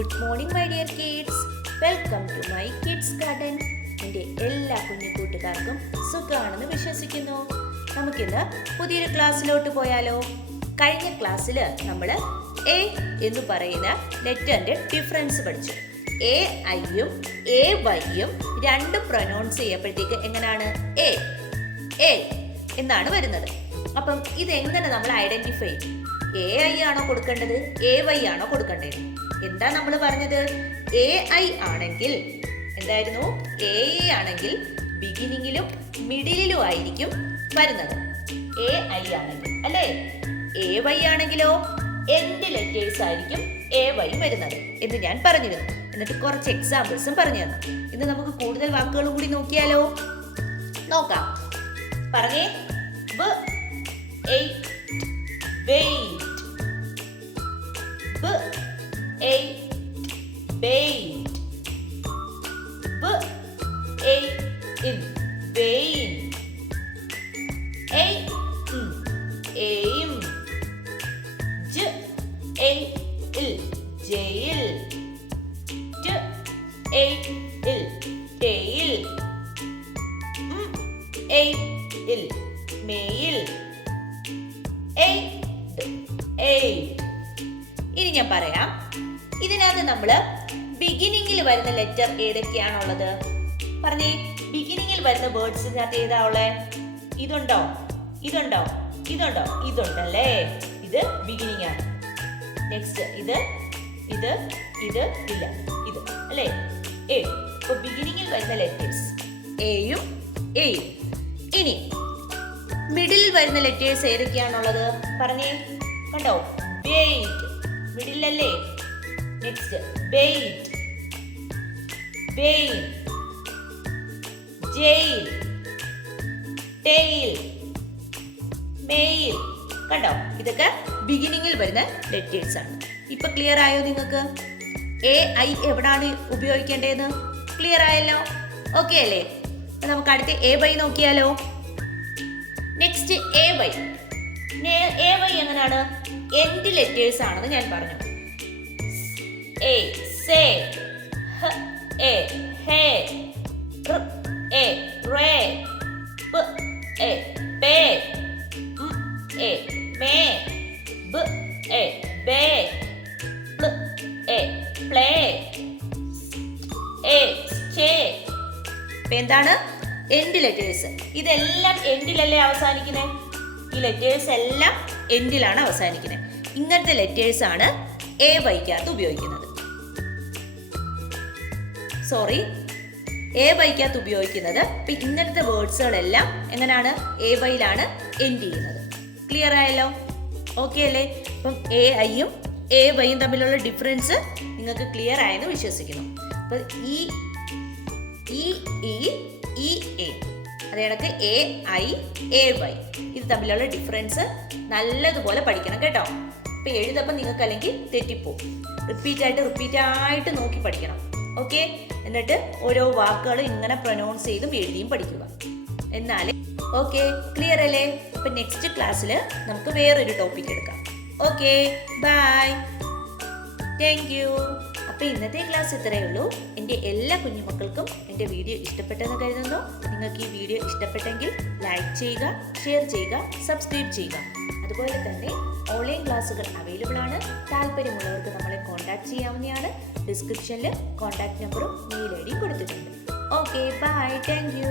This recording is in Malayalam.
Good morning my dear kids. Welcome to my kids garden. എൻ്റെ എല്ലാ കുഞ്ഞു കൂട്ടുകാർക്കും സുഖമാണെന്ന് വിശ്വസിക്കുന്നു. നമുക്കിന്ന് പുതിയൊരു ക്ലാസ്സിലോട്ട് പോയാലോ? കഴിഞ്ഞ ക്ലാസ്സിൽ നമ്മൾ എ എന്ന് പറയുന്ന ലെറ്ററിന്റെ ഡിഫറൻസ് പഠിച്ചു. എ ഐയും എ വൈയും രണ്ടും പ്രൊനൗൺസ് ചെയ്യപ്പോഴത്തേക്ക് എങ്ങനെയാണ് എ എ എന്നാണ് വരുന്നത്. അപ്പം ഇതെങ്ങനെ നമ്മൾ ഐഡന്റിഫൈ ചെയ്യും? എ ഐ ആണോ കൊടുക്കേണ്ടത്, എ വൈ ആണോ കൊടുക്കേണ്ടത്? എന്താ നമ്മൾ പറഞ്ഞത്? എ ഐ ആണെങ്കിൽ എന്തായിരുന്നു? എ ഐ ആണെങ്കിൽ ബിഗിനിങ്ങിലും മിഡിലും ആയിരിക്കും വരുന്നത്. എ ഐ ആണെങ്കിൽ അല്ലേ? എ വൈ ആണെങ്കിലോ എൻഡ് ലെറ്റേഴ്സ് ആയിരിക്കും എ വൈ വരുന്നത് എന്ന് ഞാൻ പറഞ്ഞിരുന്നു. എന്നിട്ട് കുറച്ച് എക്സാമ്പിൾസും പറഞ്ഞു തന്നു. ഇന്ന് നമുക്ക് കൂടുതൽ വാക്കുകൾ കൂടി നോക്കിയാലോ? നോക്കാം. പറഞ്ഞേ. wait, wait, wait, in vain, aim, jail, tail, mail, aid. ഇനി ഞാൻ പറയാം. ഇതിനകത്ത് നമ്മൾ ബിഗിനിങ്ങിൽ വരുന്ന ലെറ്റർ ഏതൊക്കെയാണുള്ളത്? പറഞ്ഞേ. ബിഗിനിങ്ങിൽ വരുന്ന വേർഡ്സിനകത്ത് ഏതാ ഉള്ളത്? ഇതുണ്ടോ? ഇതുണ്ടോ? ഇതുണ്ടോ? ഇതുണ്ടല്ലേ. ഇത് ബിഗിനിങ് ആണ്. നെക്സ്റ്റ് ഇത് ഇത് ഇത് ഇല്ല, ഇത് അല്ലേ? എ. അപ്പൊ ബിഗിനിങ്ങിൽ വരുന്ന ലെറ്റേഴ്സ് എയും എയും. ഇനി മിഡിൽ വരുന്ന ലെറ്റേഴ്സ് ഏതൊക്കെയാണുള്ളത്? പറഞ്ഞേ. കണ്ടോ? വെയിറ്റ് മിഡിലല്ലേ. Next wait, vain, jail, tail, mail. കണ്ടോ? ഇതൊക്കെ ബിഗിനിങ്ങിൽ വരുന്ന ലെറ്റേഴ്സ് ആണ്. ഇപ്പൊ ക്ലിയർ ആയോ നിങ്ങൾക്ക്? എ ഐ എവിടാണ് ഉപയോഗിക്കേണ്ടതെന്ന് ക്ലിയർ ആയല്ലോ? ഓക്കെ അല്ലേ? നമുക്ക് അടുത്ത എ വൈ നോക്കിയാലോ? Next A Y. A Y എങ്ങനെയാണ്? എൻഡ് ലെറ്റേഴ്സ് ആണെന്ന് ഞാൻ പറഞ്ഞു. എ സേ, ഹ എ ഹേ, ർ എ റേ, പ എ പേ, മ എ മേ, ബ എ ബേ, പ്ല എ പ്ലേ, എ സ്റ്റേ. എന്താണ്? End letters. ഇതെല്ലാം എൻഡിലല്ലേ അവസാനിക്കുന്നത്? ഈ ലെറ്റേഴ്സ് എല്ലാം എൻഡിലാണ് അവസാനിക്കുന്നത്. ഇങ്ങനത്തെ ലെറ്റേഴ്സ് ആണ് എ വൈക്കകത്ത് ഉപയോഗിക്കുന്നത്. സോറി, എ വൈക്കകത്ത് ഉപയോഗിക്കുന്നത്. ഇപ്പൊ ഇങ്ങനത്തെ വേർഡ്സുകളെല്ലാം എങ്ങനെയാണ്? എ വൈയിലാണ് എൻഡ് ചെയ്യുന്നത്. ക്ലിയർ ആയല്ലോ? ഓക്കെ അല്ലേ? അപ്പം എ ഐയും എ വൈയും തമ്മിലുള്ള ഡിഫറൻസ് നിങ്ങൾക്ക് ക്ലിയർ ആയെന്ന് വിശ്വസിക്കുന്നു. അപ്പൊ ഈ എ അതേ കണക്ക് എ ഐ എ വൈ ഇത് തമ്മിലുള്ള ഡിഫറൻസ് നല്ലതുപോലെ പഠിക്കണം കേട്ടോ. ഇപ്പൊ എഴുതപ്പം നിങ്ങൾക്ക് അല്ലെങ്കിൽ തെറ്റിപ്പോവും. റിപ്പീറ്റായിട്ട് നോക്കി പഠിക്കണം. ഓക്കെ? എന്നിട്ട് ഓരോ വാക്കുകൾ ഇങ്ങനെ പ്രൊനൗൺസ് ചെയ്തും എഴുതിയും പഠിക്കുക. എന്നാലേ ഓക്കെ. ക്ലിയർ അല്ലേ? അപ്പൊ നെക്സ്റ്റ് ക്ലാസ്സിൽ നമുക്ക് വേറൊരു ടോപ്പിക് എടുക്കാം. Okay, bye, thank you. അപ്പോൾ ഇന്നത്തെ ക്ലാസ് ഇത്രയേ ഉള്ളൂ. എൻ്റെ എല്ലാ കുഞ്ഞുമക്കൾക്കും എൻ്റെ വീഡിയോ ഇഷ്ടപ്പെട്ടെന്ന് കരുതുന്നു. നിങ്ങൾക്ക് ഈ വീഡിയോ ഇഷ്ടപ്പെട്ടെങ്കിൽ ലൈക്ക് ചെയ്യുക, ഷെയർ ചെയ്യുക, സബ്സ്ക്രൈബ് ചെയ്യുക. അതുപോലെ തന്നെ ഓൺലൈൻ ക്ലാസ്സുകൾ അവൈലബിൾ ആണ്. താല്പര്യമുള്ളവർക്ക് നമ്മളെ കോൺടാക്ട് ചെയ്യാവുന്നതാണ്. ഡിസ്ക്രിപ്ഷനിൽ കോൺടാക്ട് നമ്പറും മെയിൽ ഐ ഡിയും കൊടുത്തിട്ടുണ്ട്. Okay, bye, thank U.